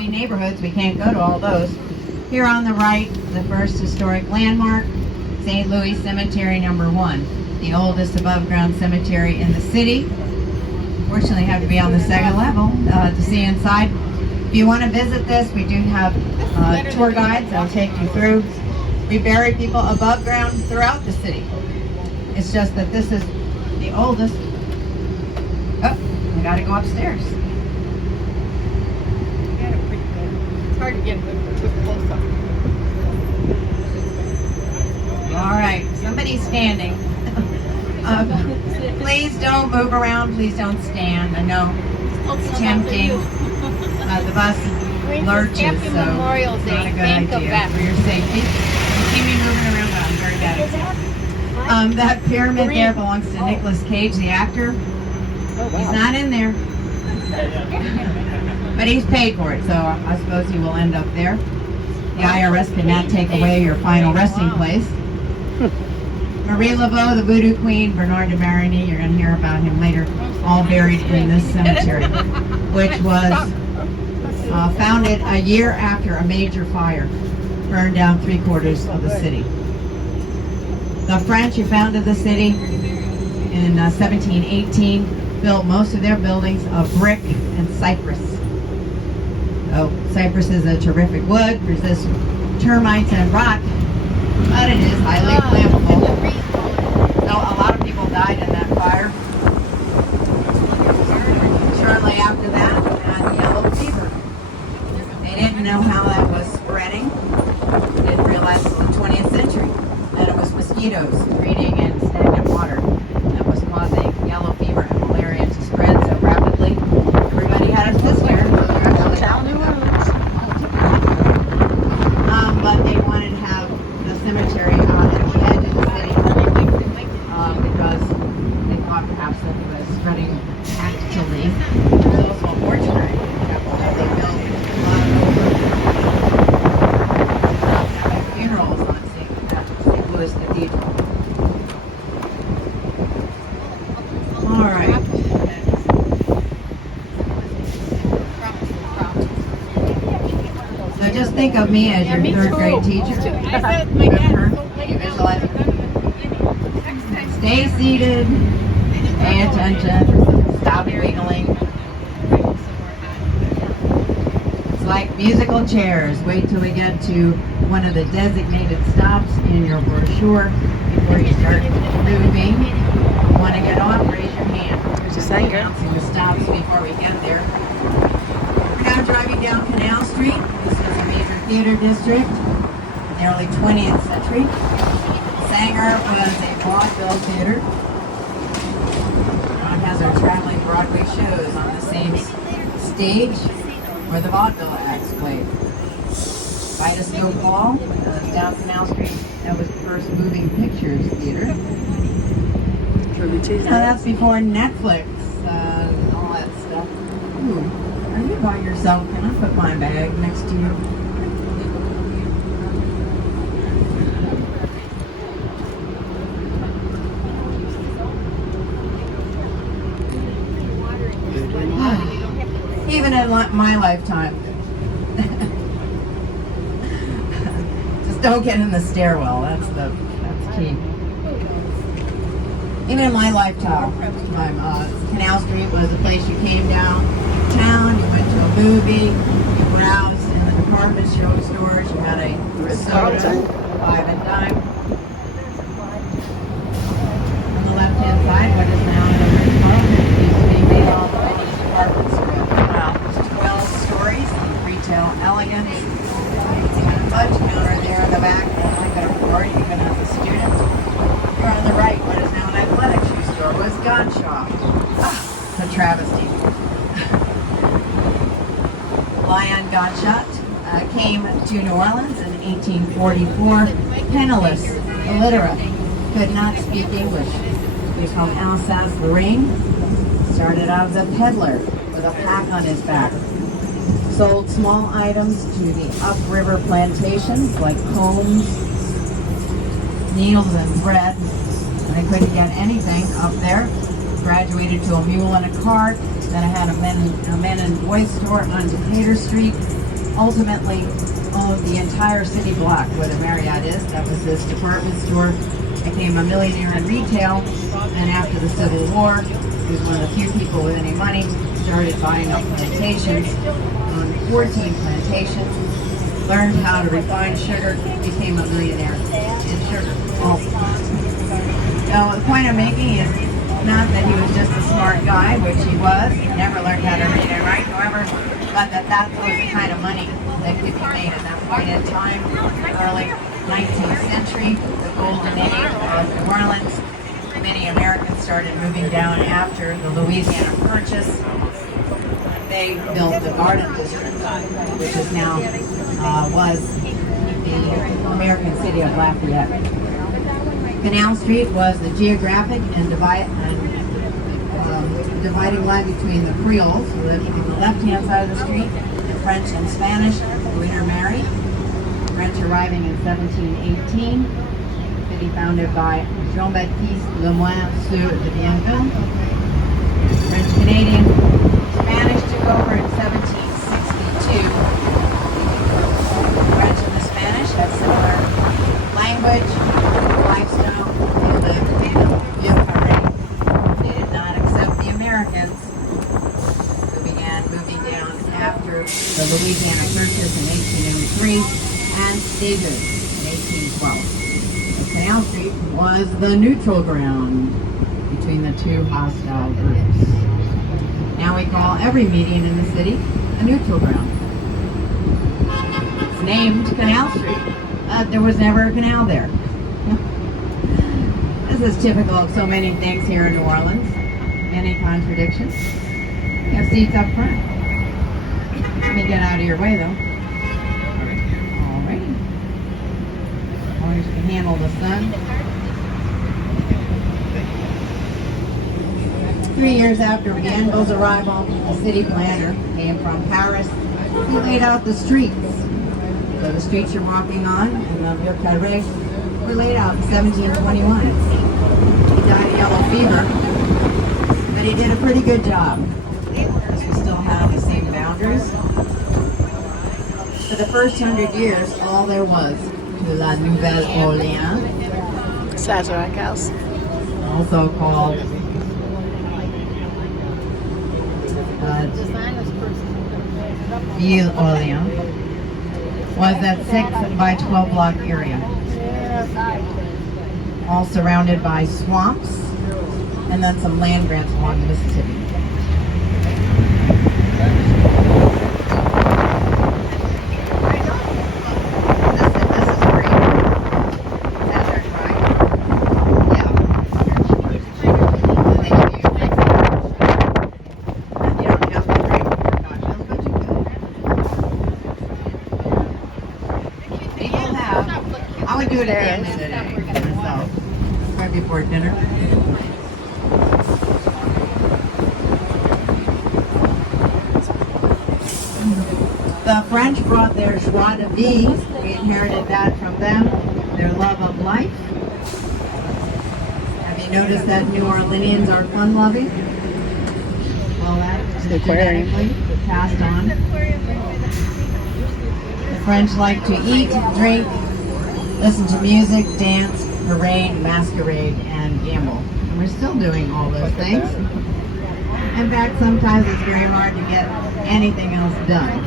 three neighborhoods. We can't go to all those. Here on the right, the first historic landmark, St. Louis Cemetery number 1, the oldest above-ground cemetery in the city. Fortunately, you have to be on the second level to see inside. If you want to visit this, we do have tour guides that'll take you through. We bury people above ground throughout the city. It's just that this is the oldest. Oh, I gotta go upstairs. It's hard to get close up. All right, somebody's standing. Please don't move around. Please don't stand. I know it's tempting. The bus lurches, so Memorial it's Day. not a good Think of idea that. for your safety. You see me moving around, but I'm very bad at it. That pyramid there belongs to Nicolas Cage, the actor. He's not in there. But he's paid for it, so I suppose he will end up there. The IRS cannot take away your final resting place. Marie Laveau, the Voodoo Queen, Bernard de Marigny, you're going to hear about him later, all buried in this cemetery, which was founded a year after a major fire burned down 3/4 of the city. The French, who founded the city in 1718, built most of their buildings of brick and cypress. Oh, cypress is a terrific wood, resists termites and rot, but it is highly flammable. So a lot of people died in that fire. Shortly after that, we had yellow fever. They didn't know how that was spreading. They didn't realize it was the 20th century that it was mosquitoes breeding in stagnant water that was causing yellow fever and malaria to spread so rapidly. Everybody had it this year. But they wanted to have the cemetery on at the edge of the city because they thought perhaps that it was spreading tactically. It was also unfortunate that they built a lot of funerals on St. Louis Cathedral. All right. So just think of me as your third grade teacher. Remember? You visualize it. Stay seated. Pay attention. Stop wiggling. It's like musical chairs. Wait till we get to one of the designated stops in your brochure before you start moving. If you want to get off, raise your hand. There's a sign, girl. Announcing the stops before we get there. We're now driving down Canal Street. This is a major theater district in the early 20th century. Sanger was a vaudeville theater. It has our traveling Broadway shows on the same stage where the vaudeville acts played. Kaleidoscope Hall, down Canal Street, that was the first moving pictures theater. Now that's before Netflix and all that stuff. Ooh, are you by yourself? Can I put my bag next to you? Even in my lifetime. Just don't get in the stairwell. That's key. Even in my lifetime, Canal Street was a place you came downtown, you went to a movie, you browsed in the department stores, you had a soda, 5 and dime. On the left-hand side, what is now the Ritz-Carlton, used to be made all the many department stores. Wow, there's 12 stories of retail elegance. And a fudge counter there in the back that I could afford even as a student. Here on the right, what is now an athletic shoe store, was gun shop. Ah, a travesty. Lyon Gottschalk came to New Orleans in 1844, penniless, illiterate, could not speak English. He was from Alsace-Lorraine, started out as a peddler with a pack on his back. Sold small items to the upriver plantations like combs, needles, and bread. And I couldn't get anything up there. Graduated to a mule and a cart. Then I had a men and boys store on Decatur Street. ultimately owned the entire city block where the Marriott is. That was this department store. Became a millionaire in retail, and after the Civil War, he was one of the few people with any money, started buying up plantations, owned 14 plantations, learned how to refine sugar, became a millionaire in sugar also. So the point I'm making is not that he was just a smart guy, which he was, he never learned how to read and write, however, but that was the kind of money that could be made at that point in time, early 19th century, the golden age of New Orleans. Many Americans started moving down after the Louisiana Purchase. They built the Garden District, which is now was the American city of Lafayette. Canal Street was the geographic and dividing line between the Creoles, who lived on the left-hand side of the street, the French and Spanish, who intermarried. French arriving in 1718, city founded by Jean-Baptiste Lemoyne Sieur de Bienville. French Canadian, Spanish took over in 1762. French and the Spanish had similar language, lifestyle. They lived in Vieux Carré. They did not accept the Americans, who began moving down after the Louisiana Purchase in 1803. And statehood in 1812. So Canal Street was the neutral ground between the two hostile groups. Now we call every median in the city a neutral ground. It's named Canal Street. There was never a canal there. This is typical of so many things here in New Orleans. Many contradictions. You have seats up front. Let me get out of your way though. You can handle the sun. 3 years after Bienville's arrival, the city planner came from Paris. He laid out the streets. So the streets you're walking on in the Vieux Carré were laid out in 1721. He died of yellow fever, but he did a pretty good job. Because we still have the same boundaries. For the first 100 years, all there was to La Nouvelle-Orléans, Sazerac House, also called Ville-Orléans, was that 6 by 12 block area, all surrounded by swamps and then some land grants along the Mississippi. I would do it again today myself, right before dinner. The French brought their joie de vivre. We inherited that from them, their love of life. Have you noticed that New Orleanians are fun-loving? Well, that is genetically passed on. The French like to eat, drink, listen to music, dance, parade, masquerade, and gamble. And we're still doing all those things. In fact, sometimes it's very hard to get anything else done.